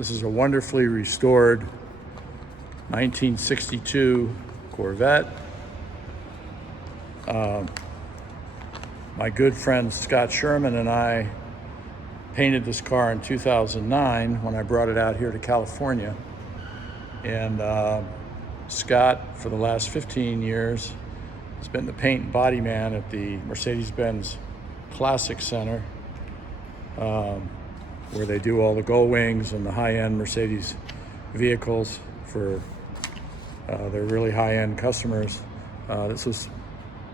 This is a wonderfully restored 1962 Corvette. My good friend Scott Sherman and I painted this car in 2009 when I brought it out here to California. And Scott, for the last 15 years, has been the paint and body man at the Mercedes-Benz Classic Center, where they do all the gull wings and the high-end Mercedes vehicles for their really high-end customers. This was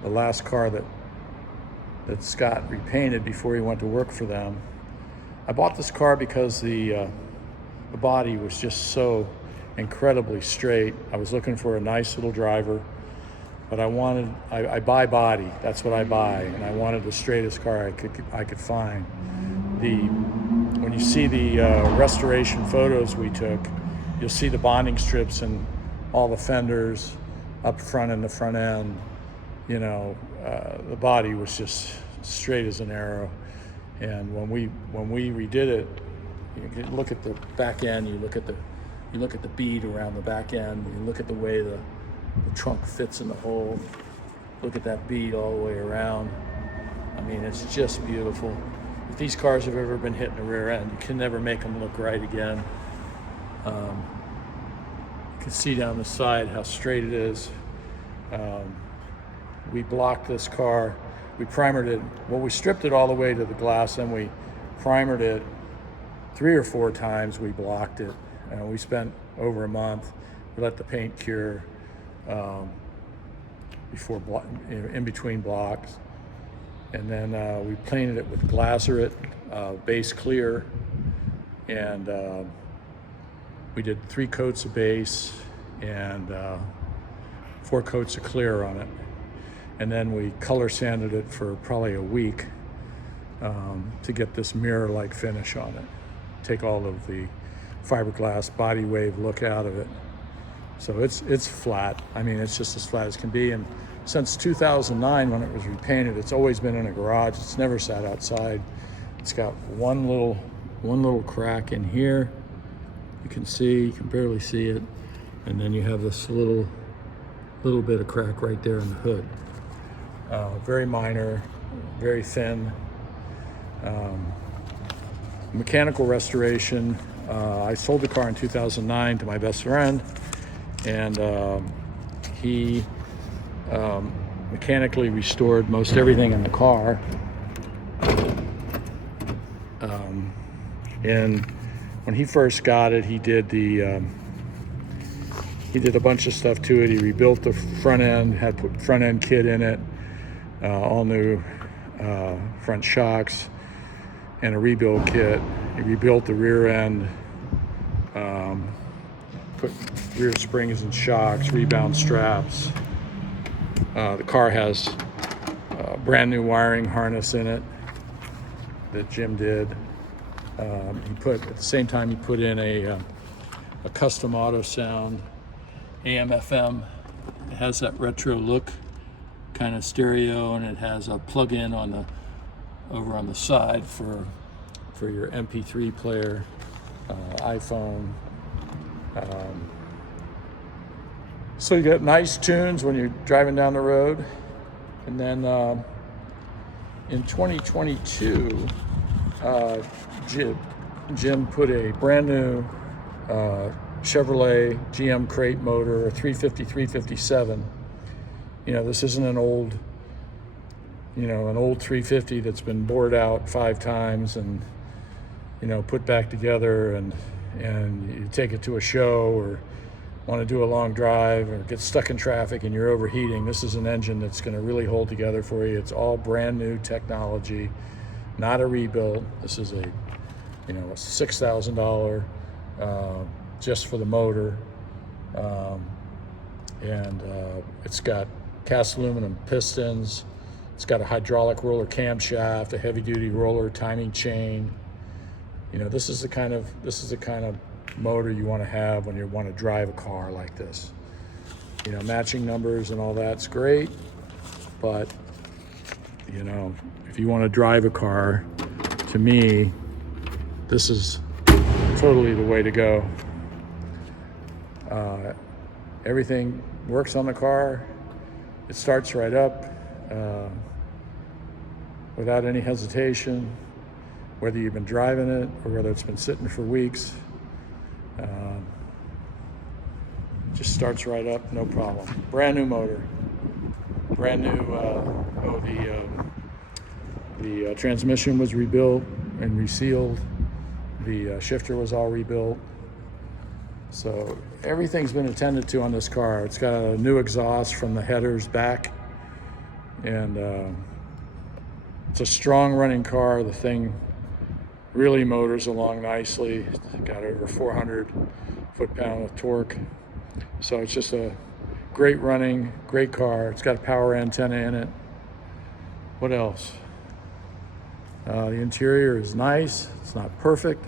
the last car that Scott repainted before he went to work for them. I bought this car because the body was just so incredibly straight. I was looking for a nice little driver, but I buy body. That's what I buy, and I wanted the straightest car I could find. When you see the restoration photos we took, you'll see the bonding strips and all the fenders up front and the front end. You know, the body was just straight as an arrow. And when we redid it, you look at the back end, you look at the bead around the back end, you look at the way the trunk fits in the hole, look at that bead all the way around. I mean, it's just beautiful. If these cars have ever been hit in the rear end, you can never make them look right again. You can see down the side how straight it is. We blocked this car. We primered it. Well, we stripped it all the way to the glass, then we primered it 3 or 4 times. We blocked it. We spent over a month. We let the paint cure in between blocks. And then we painted it with Glazerite, base clear. And we did 3 coats of base and 4 coats of clear on it. And then we color sanded it for probably a week to get this mirror-like finish on it. Take all of the fiberglass body wave look out of it. So it's flat. I mean, it's just as flat as can be. And since 2009, when it was repainted, it's always been in a garage. It's never sat outside. It's got one little crack in here. You can barely see it. And then you have this little bit of crack right there in the hood. Very minor, very thin. Mechanical restoration. I sold the car in 2009 to my best friend, and he mechanically restored most everything in the car. And when he first got it, he did a bunch of stuff to it. He rebuilt the front end, had put front end kit in it, all new front shocks and a rebuild kit. He rebuilt the rear end, put rear springs and shocks, rebound straps. The car has a brand new wiring harness in it that Jim did. At the same time, he put in a custom auto sound, AM FM. It has that retro look, kind of stereo, and it has a plug-in over on the side for your MP3 player, iPhone. So you get nice tunes when you're driving down the road. And then in 2022, Jim put a brand new Chevrolet GM crate motor, a 350/357. You know, this isn't an old 350 that's been bored out 5 times and, put back together, and you take it to a show or want to do a long drive or get stuck in traffic and you're overheating. This is an engine that's going to really hold together for you. It's all brand new technology, not a rebuild. This is a $6,000 just for the motor, and it's got cast aluminum pistons. It's got a hydraulic roller camshaft, a heavy-duty roller timing chain. This is the kind of motor you want to have when you want to drive a car like this. Matching numbers and all that's great, but if you want to drive a car, to me, this is totally the way to go. Everything works on the car. It starts right up without any hesitation, whether you've been driving it or whether it's been sitting for weeks. Just starts right up, no problem. Brand new motor, brand new. The transmission was rebuilt and resealed. The shifter was all rebuilt. So everything's been attended to on this car. It's got a new exhaust from the headers back, and it's a strong running car. The thing really motors along nicely. It's got over 400 foot-pound of torque. So it's just a great running, great car. It's got a power antenna in it. What else? The interior is nice. It's not perfect,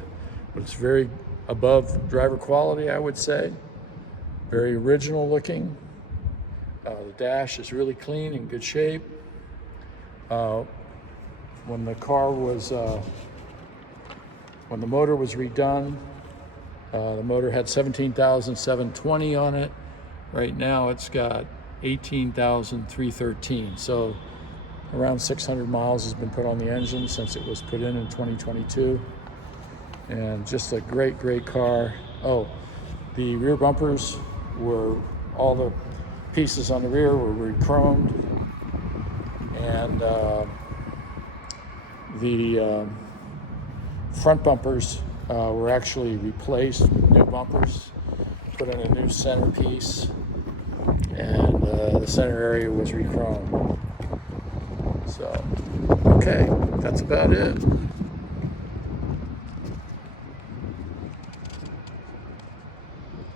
but it's very above driver quality, I would say. Very original looking. The dash is really clean, in good shape. When the motor was redone, the motor had 17,720 on it. Right now it's got 18,313. So around 600 miles has been put on the engine since it was put in 2022. And just a great, great car. Oh, the rear bumpers were, all the pieces on the rear were re-chromed. And the front bumpers were actually replaced with new bumpers, put in a new centerpiece, and the center area was re-chromed. So, okay, that's about it.